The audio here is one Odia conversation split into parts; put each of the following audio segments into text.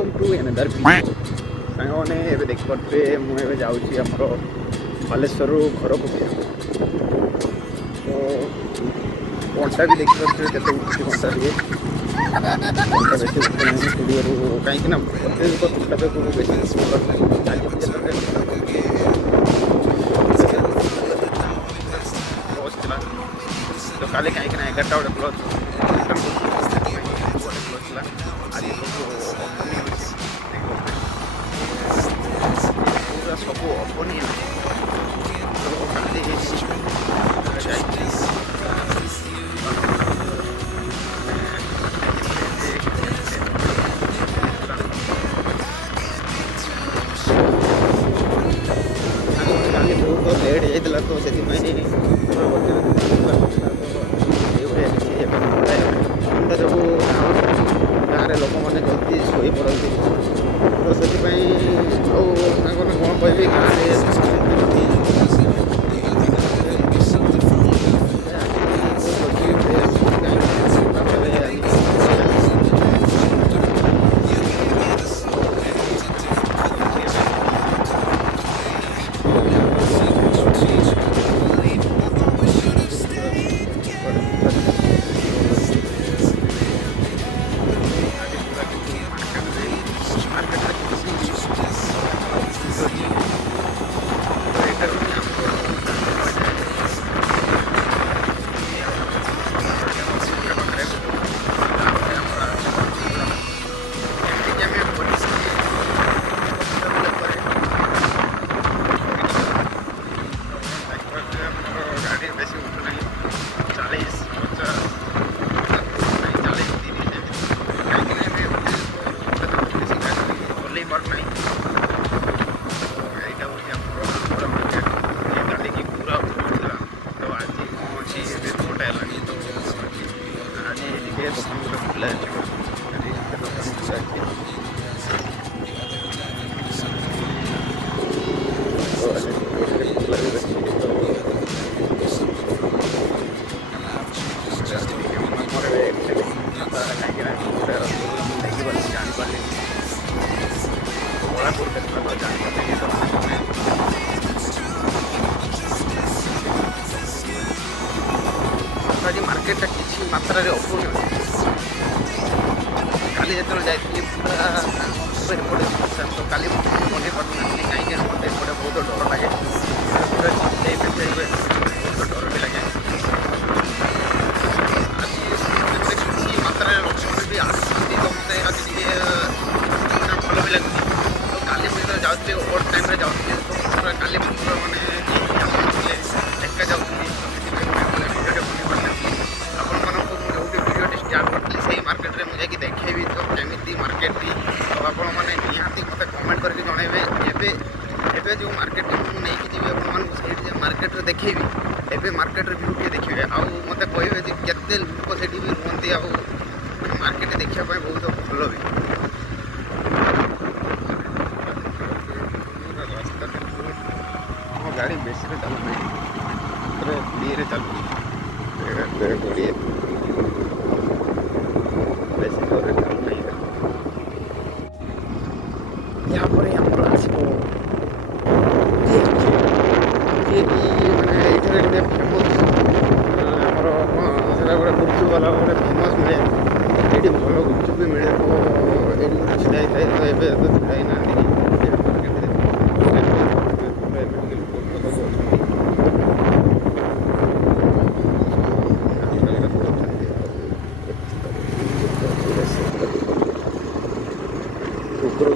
वेलकम टू अनदर वीडियो सांगने एवं देखिपे मुझे जाऊँगी आमर बालेश्वर घर को तो कंटा भी देखिपे के उठुची कंटा टे बेसी स्टूडियो कहीं प्रत्येक को बेसी तो काली कहीं 11टा गोटे क्लच आज पूरा सब अपनी बहुत लेट जाता तो से जो गाँव लोक मैंने जल्दी शोई पड़ती तो से कौन कह गाँव मार्केट किसी मात्रा अपूर्ण काली जो जाइए पूरा तो काली बने पार्टी कहीं मत एपटे बहुत डर लगे बहुत डर भी लगे किसी मात्रा लोक भी आसती तो मत आज भल भी लगुच तो काली मुझे जाऊँगी ओवर टाइम जाऊँगी तो काली मैंने एका जाऊँगी मार्केट रे मुझे देखेबी तो केमी मार्केट तो आप निहाती मत कमेंट करके जनइबे एबे जो मार्केट मुझे नहीं जी मार्केट रे देखेबी एबे मार्केट रे व्यू के देखिए आ मत कहबे केते लोक से भी रुहती आ मार्केट देखा बहुत भल भी रास्ता गाड़ी बेसी चलना कोड़े चलू कोड़े यहाँ पर आसो मैंने ये फेमस आमर गोटे गुपचुप वाला गोटे फेमस मिले ये भल गुपचुप भी मिले तो ये छिड़ा था तो ये तो छिड़ा ना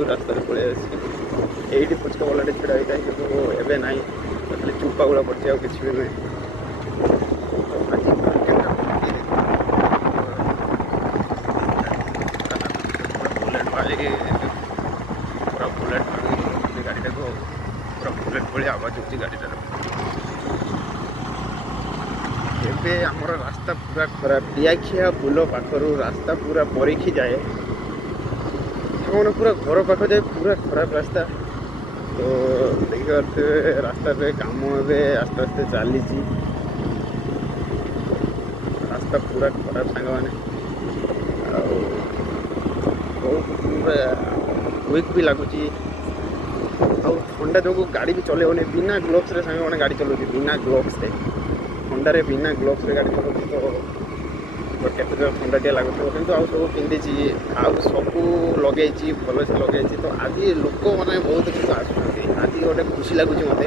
रास्ता पड़े ये पुचका वाला छिड़ा होता है तो एवं ना खाली चुपा गुड़ा पड़े आ कि भी नहीं बुलेट वाली पूरा बुलेट गाड़ी को पूरा बुलेट भाई आवाज होती गाड़ीटार एवं आमर रास्ता पूरा खराब दियाखिया पुल पाखर रास्ता पूरा परीक्षी जाए मैंने पूरा घर पाख जाए पूरा खराब रास्ता तो देखिए रास्ता पे काम आस्ते आस्ते चली रास्ता पूरा खराब सांग मैंने बहुत पूरा ୱିକ୍ ବି ଲାଗୁଛି ଆଉ ଥଣ୍ଡା ଯୋଗୁଁ ଗାଡ଼ି ବି ଚଲେଇବନି ବିନା ଗ୍ଲୋଭ୍ସରେ ସାଙ୍ଗମାନେ ଗାଡ଼ି ଚଲାଉଛି ବିନା ଗ୍ଲୋଭ୍ସରେ ଥଣ୍ଡାରେ ବିନା ଗ୍ଲୋଭ୍ସରେ ଗାଡ଼ି ଚଲାଉଛି ତ କେତେ ଜୋର ଥଣ୍ଡାଟିଏ ଲାଗୁଥିବ କିନ୍ତୁ ଆଉ ସବୁ ପିନ୍ଧିଛି ଆଉ ସବୁ ଲଗେଇଛି ଭଲସେ ଲଗେଇଛି ତ ଆଜି ଲୋକମାନେ ବହୁତ କିନ୍ତୁ ଆସୁଛନ୍ତି ଆଜି ଗୋଟେ ଖୁସି ଲାଗୁଛି ମୋତେ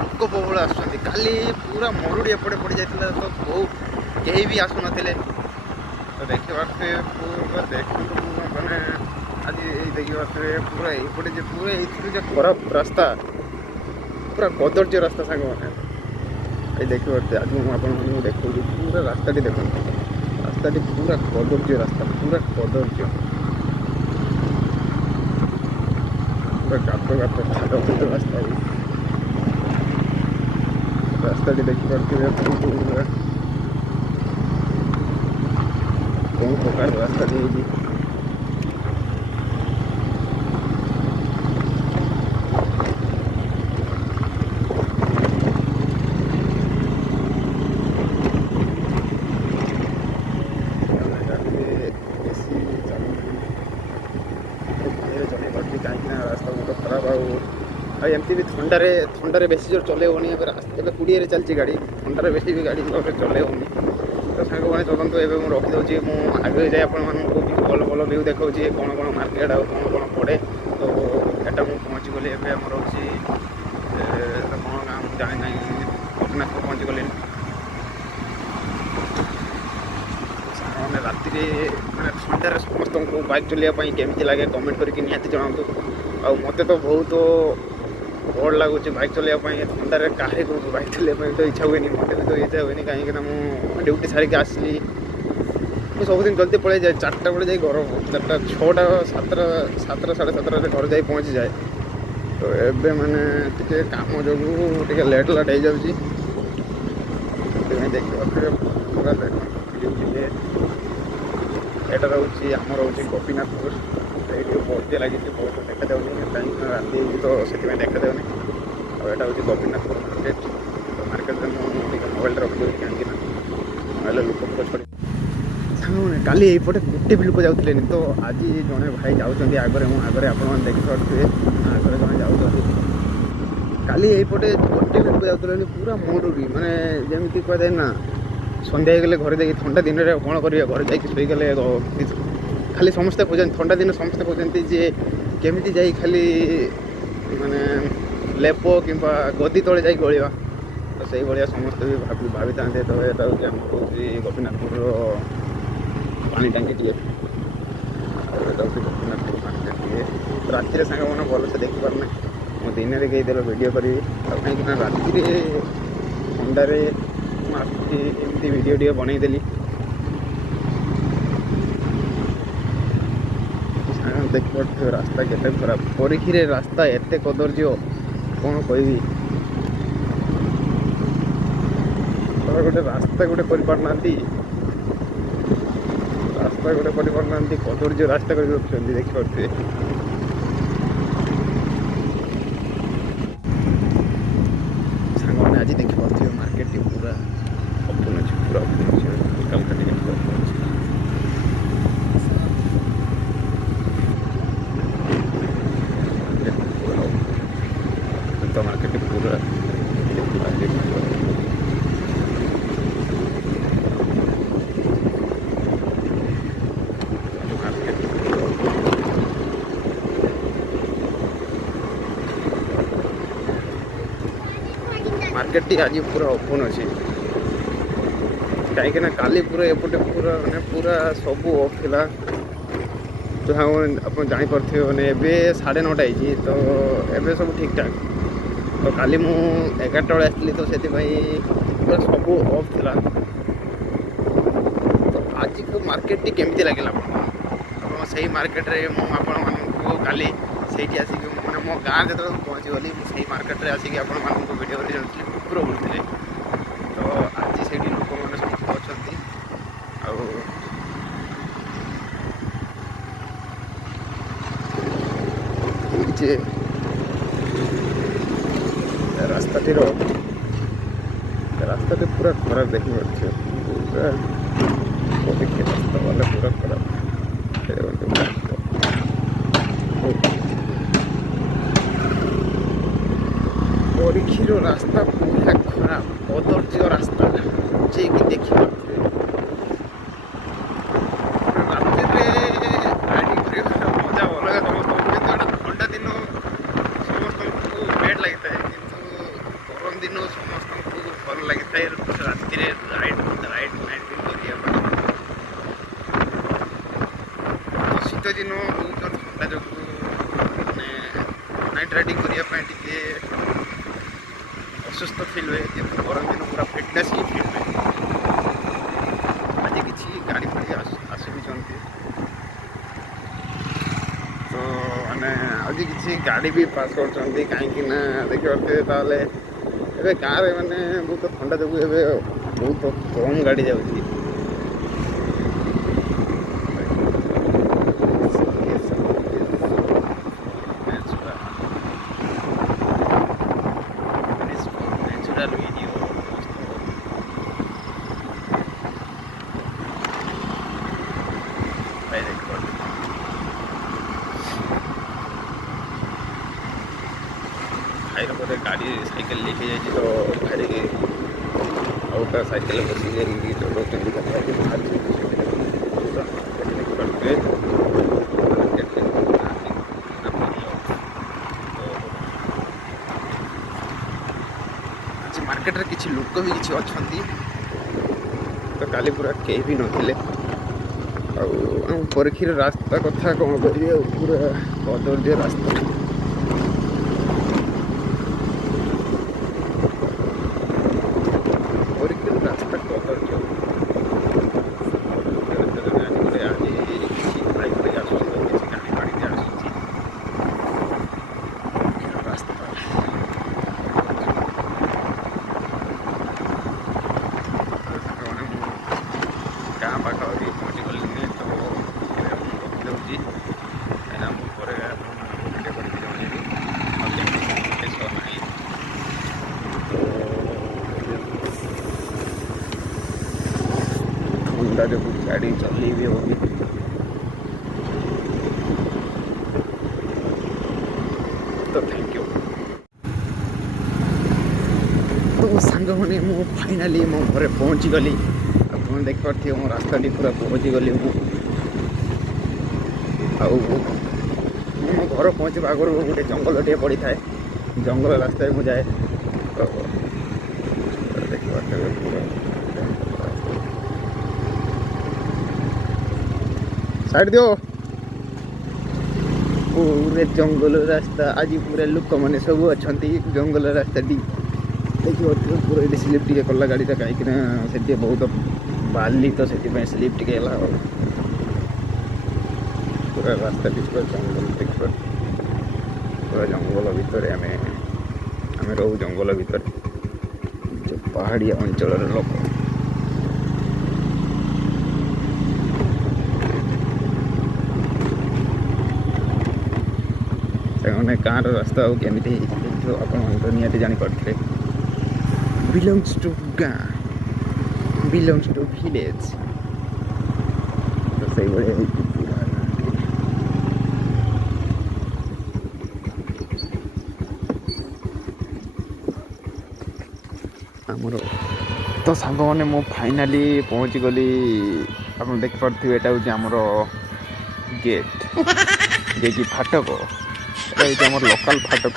ଲୋକ ବହୁଳ ଆସୁଛନ୍ତି କାଲି ପୁରା ମରୁଡ଼ି ଏପଟେ ପଡ଼ିଯାଇଥିଲା ତ ବହୁତ କେହି ବି ଆସୁନଥିଲେ ତ ଦେଖିପାରୁଥିବେ ପୁରା ଦେଖନ୍ତୁ ମାନେ ଆଜି ଦେଖିପାରୁଥିବେ ପୁରା ଏଇପଟେ ଯେ ପୁରା ଏଇଥିରେ ଯେ ଖରାପ ରାସ୍ତା ପୁରା କଦର୍ଯ୍ୟ ରାସ୍ତା ସାଙ୍ଗମାନେ ଏଇ ଦେଖିପାରୁଥିବେ ଆଜି ମୁଁ ଆପଣମାନଙ୍କୁ ଦେଖାଉଛି ପୁରା ରାସ୍ତାଟି ଦେଖନ୍ତୁ ରାସ୍ତାଟି ପୁରା କଦର୍ଯ୍ୟ ରାସ୍ତା ପୁରା କଦର୍ଯ୍ୟ ପୁରା ଗାତ ରାସ୍ତା ରାସ୍ତାଟି ଦେଖିପାରୁଥିବେ ପୁରା କେଉଁ ପ୍ରକାର ରାସ୍ତାଟି ହେଇଛି କାହିଁକିନା ରାସ୍ତା ବହୁତ ଖରାପ ଆଉ ଏମିତି ବି ଥଣ୍ଡାରେ ବେଶୀ ଜୋର ଚଲେଇବନି ଏବେ 20ରେ ଚାଲିଛି ଗାଡ଼ି ଥଣ୍ଡାରେ ବେଶୀ ବି ଗାଡ଼ି ଚଲେଇବନି ତ ସାଙ୍ଗମାନେ ଚଲନ୍ତୁ ଏବେ ମୁଁ ରଖିଦେଉଛି ମୁଁ ଆଗରେ ଯାଇ ଆପଣମାନଙ୍କୁ ଭଲ ଭଲ ଭିୟୁ ଦେଖାଉଛି କ'ଣ କ'ଣ ମାର୍କେଟ୍ ଆଉ କ'ଣ କ'ଣ ପଡ଼େ ତ ଏଟା ମୁଁ ପହଞ୍ଚିଗଲି ଏବେ ଆମର ହେଉଛି କ'ଣ ଗାଁ ମୁଁ ଜାଣିନାହିଁ ଗୋପୀନାଥପୁର ପହଞ୍ଚିଗଲିଣି ସାଙ୍ଗମାନେ ରାତିରେ ମାନେ ଥଣ୍ଡାରେ ସମସ୍ତଙ୍କୁ ବାଇକ୍ ଚଲେଇବା ପାଇଁ କେମିତି ଲାଗେ କମେଣ୍ଟ କରିକି ନିହାତି ଜଣାନ୍ତୁ ଆଉ ମୋତେ ତ ବହୁତ ବୋର୍ଡ଼ ଲାଗୁଛି ବାଇକ୍ ଚଲେଇବା ପାଇଁ ଥଣ୍ଡାରେ କାହାକୁ ବାଇକ୍ ଚଲେଇବା ପାଇଁ ତ ଇଚ୍ଛା ହୁଏନି ମୋତେ ବି ତ ଇଚ୍ଛା ହୁଏନି କାହିଁକିନା ମୁଁ ଡ୍ୟୁଟି ସାରିକି ଆସିଲି ମୁଁ ସବୁଦିନ ଜଲ୍ଦି ପଳାଇଯାଏ 4ଟା ବେଳେ ଯାଇ ଘର 4ଟା 6ଟା 7ଟା 7ଟା 7:30ରେ ଘରେ ଯାଇ ପହଞ୍ଚିଯାଏ ତ ଏବେ ମାନେ ଟିକେ କାମ ଯୋଗୁଁ ଟିକେ ଲେଟ୍ ହେଇଯାଉଛି ସେଥିପାଇଁ ଦେଖିପାରୁଥିବେ ପୁରା ଟିକେ ଏଇଟା ରହୁଛି ଆମର ହେଉଛି ଗୋପୀନାଥପୁର ଏଇଠି ବହୁତ ଲାଗିଛି ବହୁତ ଦେଖାଯାଉନି କାହିଁକିନା ରାତି ହେଇଛି ତ ସେଥିପାଇଁ ଦେଖାଯାଉନି ଆଉ ଏଇଟା ହେଉଛି ଗୋପୀନାଥପୁର ମାର୍କେଟ୍ ତ ମାର୍କେଟରେ ମୁଁ ଟିକେ ମୋବାଇଲଟା ରଖିଦେଉଛି କାହିଁକିନା ନହେଲେ ଲୋକ ପୁରା ଛଡ଼ି ସାଙ୍ଗମାନେ କାଲି ଏଇପଟେ ଗୋଟେ ବି ଲୋକ ଯାଉଥିଲେନି ତ ଆଜି ଜଣେ ଭାଇ ଯାଉଛନ୍ତି ଆଗରେ ମୁଁ ଆଗରେ ଆପଣମାନେ ଦେଖିପାରୁଥିବେ ଆଗରେ ଜଣେ ଯାଉଛନ୍ତି କାଲି ଏଇପଟେ ଗୋଟେ ବି ଲୋକ ଯାଉଥିଲେନି ପୁରା ମରୁଡ଼ି ମାନେ ଯେମିତି କୁହାଯାଏ ନା ସନ୍ଧ୍ୟା ହେଇଗଲେ ଘରେ ଯାଇକି ଥଣ୍ଡା ଦିନରେ କ'ଣ କରିବେ ଘରେ ଯାଇକି ଶୋଇଗଲେ ଖାଲି ସମସ୍ତେ ଖୋଜନ୍ତି ଥଣ୍ଡା ଦିନ ସମସ୍ତେ ଖୋଜନ୍ତି ଯେ କେମିତି ଯାଇ ଖାଲି ମାନେ ଲେପ କିମ୍ବା ଗଦି ତଳେ ଯାଇକି ଗଳିବା ତ ସେଇଭଳିଆ ସମସ୍ତେ ବି ଭାବିଥାନ୍ତି ତ ଏଇଟା ହେଉଛି ଆମର ହେଉଛି ଗୋପୀନାଥପୁରର ପାଣି ଟାଙ୍କିଟିଏ ଆଉ ଏଇଟା ହେଉଛି ଗୋପୀନାଥପୁର ପାଣି ଟାଙ୍କିଟିଏ ରାତିରେ ସାଙ୍ଗମାନେ ଭଲସେ ଦେଖିପାରୁନି ମୁଁ ଦିନରେ କେଇଦେଲେ ଭିଡ଼ିଓ କରିବି ଆଉ କାହିଁକିନା ରାତିରେ ଥଣ୍ଡାରେ ମୁଁ ଆସୁଛି ଏମିତି ଭିଡ଼ିଓ ଟିକେ ବନେଇଦେଲି ଦେଖିପାରୁଥିବେ ରାସ୍ତା କେତେ ଖରାପ ପରୀକ୍ଷୀରେ ରାସ୍ତା ଏତେ କଦର୍ଯ୍ୟ କ'ଣ କହିବି ଗୋଟେ ରାସ୍ତା ଗୋଟେ କରିପାରୁନାହାନ୍ତି କଦର୍ଯ୍ୟ ରାସ୍ତା କରି ରଖୁଛନ୍ତି ଦେଖିପାରୁଥିବେ ସାଙ୍ଗମାନେ ଆଜି ଦେଖିପାରୁଥିବେ ମାର୍କେଟଟି ପୁରା ଓପନ୍ ଅଛି ହାଲକା ଟିକେ ଓପନ୍ ଅଛି ମାର୍କେଟ ପୁରା ମାର୍କେଟଟି ଆଜି ପୁରା ଓପନ୍ ଅଛି କାହିଁକିନା କାଲି ପୁରା ଏପଟେ ପୁରା ସବୁ ଅଫ୍ ଥିଲା ତ ଆପଣ ଜାଣିପାରୁଥିବେ ମାନେ ଏବେ 9:30 ହେଇଛି ତ ଏବେ ସବୁ ଠିକ୍ ଠାକ୍ ତ କାଲି ମୁଁ 11ଟା ବେଳେ ଆସିଥିଲି ତ ସେଥିପାଇଁ ପୁରା ସବୁ ଅଫ୍ ଥିଲା ତ ଆଜି ମାର୍କେଟଟି କେମିତି ଲାଗିଲା ଆପଣ ସେଇ ମାର୍କେଟରେ ମୁଁ ଆପଣମାନଙ୍କୁ କାଲି ସେଇଠି ଆସିକି ମାନେ ମୋ ଗାଁ ଯେତେବେଳେ ମୁଁ ପହଞ୍ଚିଗଲି ମୁଁ ସେଇ ମାର୍କେଟରେ ଆସିକି ଆପଣମାନଙ୍କୁ ଭିଡ଼ିଓ କରିଥିଲି କୁକୁର ବୁଲୁଥିଲେ ତ ଆଜି ସେଇଠି ଲୋକମାନେ ସମସ୍ତେ ଅଛନ୍ତି ଆଉ ଯେ ରାସ୍ତାଟି ପୁରା ଖରାପ ଦେଖିପାରୁଥିବେ ପୁରା ରାସ୍ତା ବାଲା ପୁରା ଖରାପ ପରୀକ୍ଷାର ରାସ୍ତା ପୁରା ଖରାପ, କଦର୍ଯ୍ୟ ରାସ୍ତା ଯିଏକି ଦେଖିପାରୁଥିବେ। ରାତିରେ ଗାଡ଼ି କରିବାର ମଜା ଅଲଗା ସମସ୍ତଙ୍କୁ, କିନ୍ତୁ ଏଇଟା ଥଣ୍ଡା ଦିନ ସମସ୍ତଙ୍କୁ ବେଡ଼ ଲାଗିଥାଏ, କିନ୍ତୁ ଗରମ ଦିନ ସମସ୍ତଙ୍କୁ ଭଲ ଲାଗିଥାଏ ରାତିରେ ରାଇଡ୍ ନାଇଟ୍ କରିବା ପାଇଁ। ଶୀତ ଦିନ ବହୁତ ଥଣ୍ଡା ଯୋଗୁଁ ମାନେ ନାଇଟ୍ ରାଇଡ଼ିଂ କରିବା ପାଇଁ ଟିକେ ଅସୁସ୍ଥ ଫିଲ୍ ହୁଏ, କିନ୍ତୁ ଗରମ ଦିନ ପୁରା ଫିଟନେସ୍ ହିଁ ଫିଲ୍ ହୁଏ। ଆଜି କିଛି ଗାଡ଼ି ଫାଡ଼ି ଆସୁଛନ୍ତି, ତ ମାନେ ଆଜି କିଛି ଗାଡ଼ି ବି ପାସ୍ କରୁଛନ୍ତି, କାହିଁକି ନା ଦେଖିପାରୁଥିବେ ତାହେଲେ ଏବେ ଗାଁରେ ମାନେ ବହୁତ ଥଣ୍ଡା ଯୋଗୁଁ ଏବେ ବହୁତ କମ୍ ଗାଡ଼ି ଯାଉଛି। ଭାଇର ବୋଧେ ଗାଡ଼ି ସାଇକେଲ ଲିକ୍ ହେଇଯାଇଛି, ତ ଭାଇ ଆଉ ତା ସାଇକେଲ ବସିକି ଯାଇକି ଚଲାଉଛନ୍ତି। ଆଜି ମାର୍କେଟରେ କିଛି ଲୋକ ବି କିଛି ଅଛନ୍ତି, ତ କାଲି ପୁରା କେହି ବି ନଥିଲେ। ଆଉ ଆମ ପରୀକ୍ଷାର ରାସ୍ତା କଥା କ'ଣ କରିବି, ଆଉ ପୁରା କଦର୍ଯ୍ୟ ରାସ୍ତା। ପରୀକ୍ଷାର ରାସ୍ତା କଦର୍ଯ୍ୟ। ଆଜି କିଛି ବାଇକ୍ ଫାଇକ୍ ଆସୁଛି, କିଛି ଗାଡ଼ି ଫାଡ଼ିକି ଆସୁଛି। ରାସ୍ତା ସାଙ୍ଗମାନେ ମୁଁ ଗାଁ ପାଖାପାଖି ପହଞ୍ଚିଗଲିଣି, ତ ଏବେ ମୁଁ ରଖିଦେଉଛି, କାହିଁକିନା ମୁଁ ପରେ ଆପଣମାନଙ୍କୁ ଭିଡ଼ିଓ କରିକି ଜଣେଇବି ଆଉ କେମିତି କ'ଣ ଶେଷ ନାହିଁ। ଥଣ୍ଡା ଯୋଗୁଁ ଗାଡ଼ି ଚଲେଇବି ହବନି। ତ ଥ୍ୟାଙ୍କ ୟୁ। ତ ସାଙ୍ଗମାନେ ମୁଁ ଫାଇନାଲି ମୋ ଘରେ ପହଞ୍ଚିଗଲି। ଆପଣ ଦେଖିପାରୁଥିବେ ମୋ ରାସ୍ତାଟି ପୁରା ପହଞ୍ଚିଗଲି ମୁଁ। ଆଉ ମୁଁ ମୋ ଘର ପହଞ୍ଚିବା ଆଗରୁ ଗୋଟେ ଜଙ୍ଗଲଟିଏ ପଡ଼ିଥାଏ, ଜଙ୍ଗଲ ରାସ୍ତାରେ ମୁଁ ଯାଏ। ତ ଦେଖିପାରୁଥିବେ ପୁରା ସାଇଡ୍ ଦିଅ, ପୁରା ଜଙ୍ଗଲ ରାସ୍ତା। ଆଜି ପୁରା ଲୋକମାନେ ସବୁ ଅଛନ୍ତି ଜଙ୍ଗଲ ରାସ୍ତାଟି ଦେଖିପାରୁଥିବେ। ପୁରା ଏଠି ସ୍ଲିପ୍ ଟିକେ କଲା ଗାଡ଼ିଟା, କାହିଁକିନା ସେଠି ବହୁତ ବାଲି, ତ ସେଥିପାଇଁ ସ୍ଲିପ୍ ଟିକେ ହେଲା। ଆଉ ପୁରା ରାସ୍ତାଟି ପୁରା ଜଙ୍ଗଲ ଦେଖିପାରୁଥିବେ, ପୁରା ଜଙ୍ଗଲ ଭିତରେ ଆମେ ରହୁ, ଜଙ୍ଗଲ ଭିତରେ ଯେଉଁ ପାହାଡ଼ିଆ ଅଞ୍ଚଳର ଲୋକ। ସେମାନେ ଗାଁର ରାସ୍ତା ଆଉ କେମିତି ହେଇଥିବ ଆପଣମାନେ ତ ନିହାତି ଜାଣିପାରୁଥିବେ। ବିଲଙ୍ଗସ୍ ଟୁ ଗାଁ, ବିଲଙ୍ଗସ୍ ଟୁ ଭିଲେଜ୍, ତ ସେଇଭଳିଆ ହେଇଛି ପୁରା। ଆମର ତ ସାଙ୍ଗମାନେ ମୁଁ ଫାଇନାଲି ପହଞ୍ଚିଗଲି। ଆପଣ ଦେଖିପାରୁଥିବେ ଏଇଟା ହେଉଛି ଆମର ଗେଟ୍, ଯିଏକି ଫାଟକ। ଏଇଟା ହେଉଛି ଆମର ଲୋକାଲ୍ ଫାଟକ,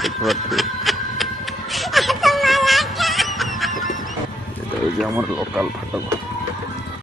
ଦେଖିପାରୁଥିବେ। ଏଇଟା ହେଉଛି ଆମର ଲୋକାଲ୍ ଫାଟକ।